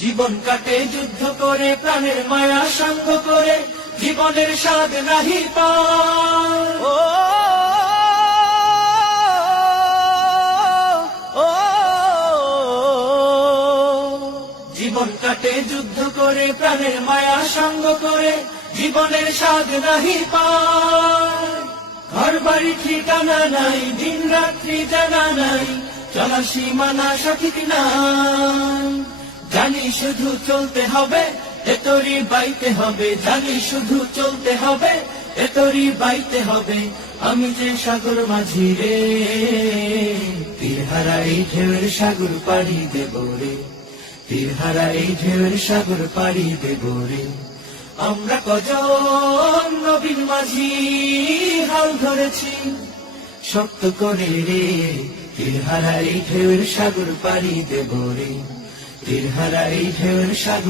জীবন কাটে যুদ্ধ করে, প্রাণের মায়া সঙ্গ করে, জীবনের স্বাদ নাহি পায়। ও ও জীবন কাটে যুদ্ধ করে, প্রাণের মায়া সঙ্গ করে, জীবনের স্বাদ নাহি পায়। ঘর বাড়ি ঠিকানা নাই, দিন রাত্রি জানা নাই, চলা সীমানা সঠিক নাই। জানি শুধু চলতে হবে, এতরি বাইতে হবে, জানি শুধু চলতে হবে, এতরি বাইতে হবে। আমি যে সাগর মাঝি রে, তীরহারা এই ঢেউয়ের সাগর পাড়ি দেব রে, তীরহারা এই ঢেউয়ের সাগর পাড়ি দেব রে। আমরা কজন নবীন মাঝি হাল ধরেছি শক্ত করে রে, তীরহারা এই ঢেউয়ের সাগর পাড়ি দেব রে, তীরহারা এই ঢেউয়ের সাগর